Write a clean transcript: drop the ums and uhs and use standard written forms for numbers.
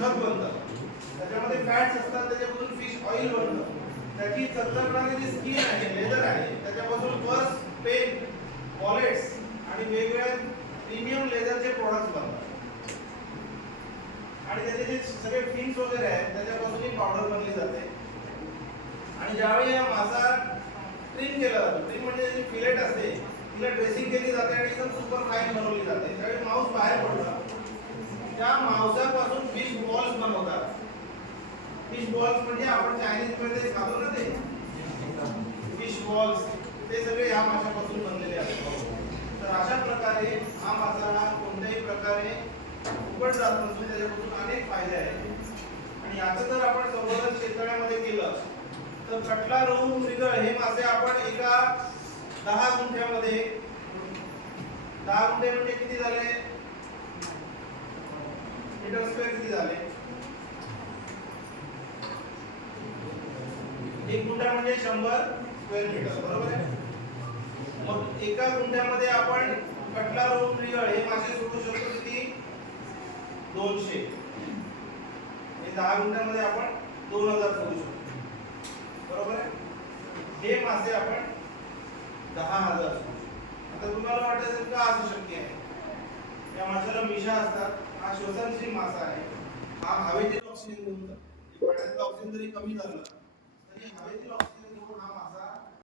खत बनतं, त्याच्यामध्ये फॅट्स असतात, त्याच्यापासून फिश ऑइल बनतं. त्याची चकचकणारी जी स्किन आहे, लेदर आहे, त्याच्यापासून पर्स, पेन, वॉलेट्स आणि वेगवेगळ्या प्रीमियम लेदरचे प्रोडक्ट्स बनतात. आणि त्याचे जे सगळे फिन्स वगैरे आहेत त्याच्यापासून ही पावडर बनली जाते. आणि ज्यावेळी हा मासा ट्रिम केला जातो, ट्रिम म्हणजे जी फिलेट असते तिला ड्रेसिंग केली जाते आणि एकदम सुपर फाईन बनवली जाते. त्यावेळी मांस बाहेर पडतात. त्या मांसापासून फिश बॉल्स बनवतात. फिश बॉल्स म्हणजे आपण चायनीज मध्ये खातो ना ते फिश बॉल्स, ते सगळे या माशापासून बनलेले असतात. तर अशा प्रकारे हा मासा कोणत्याही प्रकारे फुकट जात नसून त्याच्यापासून अनेक फायदे आहेत. आणि याचं जर आपण संवर्धन शेतकऱ्यामध्ये केलं तर कटला, रोहू, मृगळ हे मासे आपण एका 10 गुंठ्यामध्ये, 10 गुंठे म्हणजे किती झाले मीटर स्क्वेअर, किती झाले? 1 गुंठा म्हणजे 100 स्क्वेअर मीटर, बरोबर आहे. मग एका गुंठ्यामध्ये आपण कटला, रोहू, मृगळ हे मासे सोडू शकतो किती? 200. हे 10 गुंठ्यामध्ये आपण 2000 सोडू शकतो, बरोबर आहे. हे मासे आपण 10,000 सोडू शकतो. आता तुम्हाला वाटेल का असं शक्य आहे? या माशाला मिशा असतात. हा श्वसनशील मासा आहे. हा हवेतील ऑक्सिजन घेऊन जातो. पाण्यातील ऑक्सिजन जरी कमी झालं तरी हवेतील ऑक्सिजन घेऊन हा मासा